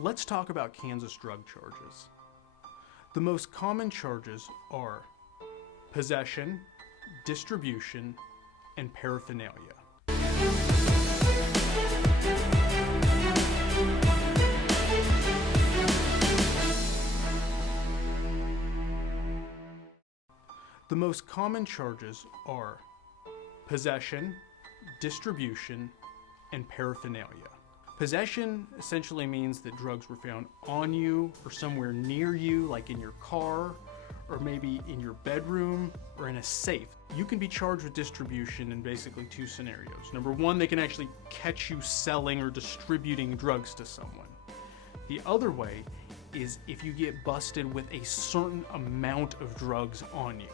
Let's talk about Kansas drug charges. The most common charges are possession, distribution, and paraphernalia. The most common charges are possession, distribution, and paraphernalia. Possession essentially means that drugs were found on you or somewhere near you, like in your car, or maybe in your bedroom, or in a safe. You can be charged with distribution in basically two scenarios. Number one, they can actually catch you selling or distributing drugs to someone. The other way is if you get busted with a certain amount of drugs on you.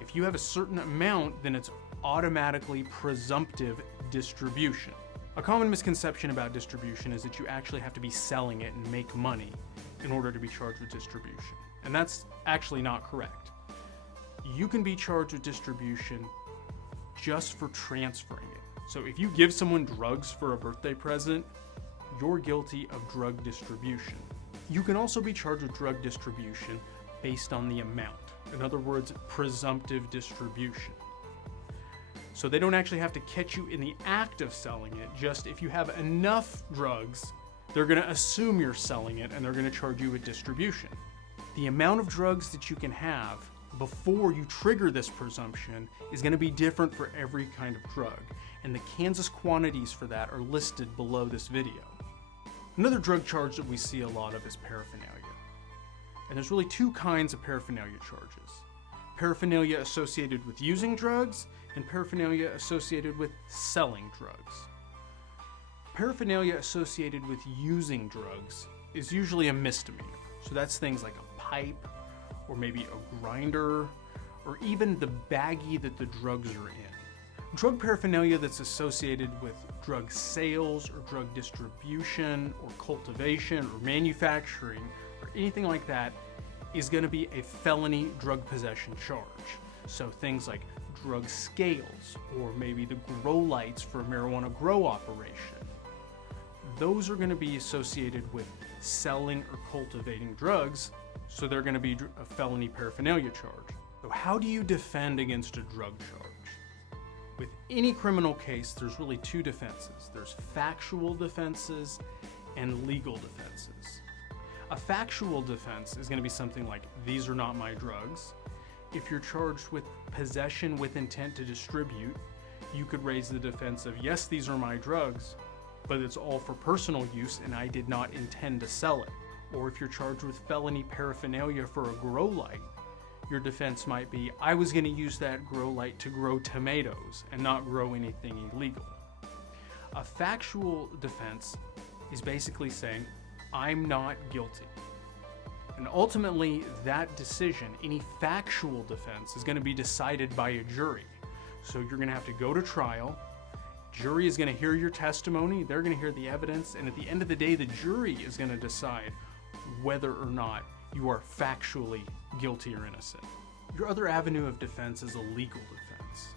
If you have a certain amount, then it's automatically presumptive distribution. A common misconception about distribution is that you actually have to be selling it and make money in order to be charged with distribution. And that's actually not correct. You can be charged with distribution just for transferring it. So if you give someone drugs for a birthday present, you're guilty of drug distribution. You can also be charged with drug distribution based on the amount. In other words, presumptive distribution. So they don't actually have to catch you in the act of selling it, just if you have enough drugs, they're gonna assume you're selling it and they're gonna charge you with distribution. The amount of drugs that you can have before you trigger this presumption is gonna be different for every kind of drug, and the Kansas quantities for that are listed below this video. Another drug charge that we see a lot of is paraphernalia. And there's really two kinds of paraphernalia charges. Paraphernalia associated with using drugs, and paraphernalia associated with selling drugs. Paraphernalia associated with using drugs is usually a misdemeanor. So that's things like a pipe, or maybe a grinder, or even the baggie that the drugs are in. Drug paraphernalia that's associated with drug sales or drug distribution or cultivation or manufacturing or anything like that is going to be a felony drug possession charge. So things like drug scales, or maybe the grow lights for a marijuana grow operation. Those are going to be associated with selling or cultivating drugs, so they're going to be a felony paraphernalia charge. So how do you defend against a drug charge? With any criminal case, there's really two defenses. There's factual defenses and legal defenses. A factual defense is going to be something like, these are not my drugs. If you're charged with possession with intent to distribute, you could raise the defense of, yes, these are my drugs, but it's all for personal use and I did not intend to sell it. Or if you're charged with felony paraphernalia for a grow light, your defense might be, I was going to use that grow light to grow tomatoes and not grow anything illegal. A factual defense is basically saying, I'm not guilty. And ultimately, that decision, any factual defense, is going to be decided by a jury. So you're going to have to go to trial. Jury is going to hear your testimony. They're going to hear the evidence. And at the end of the day, the jury is going to decide whether or not you are factually guilty or innocent. Your other avenue of defense is a legal defense.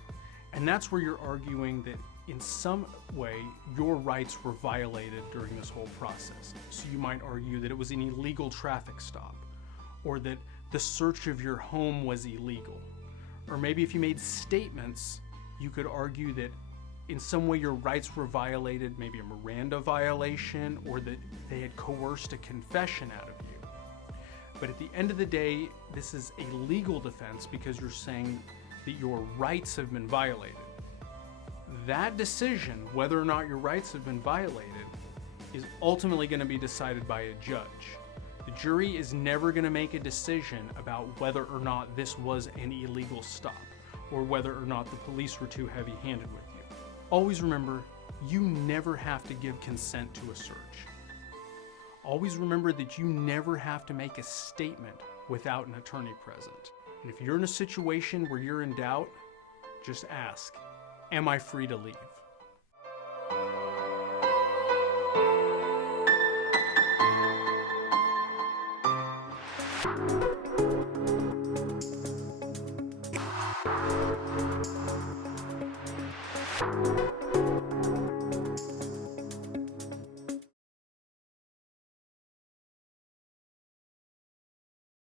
And that's where you're arguing that in some way, your rights were violated during this whole process. So you might argue that it was an illegal traffic stop, or that the search of your home was illegal. Or maybe if you made statements, you could argue that in some way your rights were violated, maybe a Miranda violation, or that they had coerced a confession out of you. But at the end of the day, this is a legal defense because you're saying that your rights have been violated. That decision, whether or not your rights have been violated, is ultimately going to be decided by a judge. The jury is never going to make a decision about whether or not this was an illegal stop, or whether or not the police were too heavy-handed with you. Always remember, you never have to give consent to a search. Always remember that you never have to make a statement without an attorney present. And if you're in a situation where you're in doubt, just ask, am I free to leave?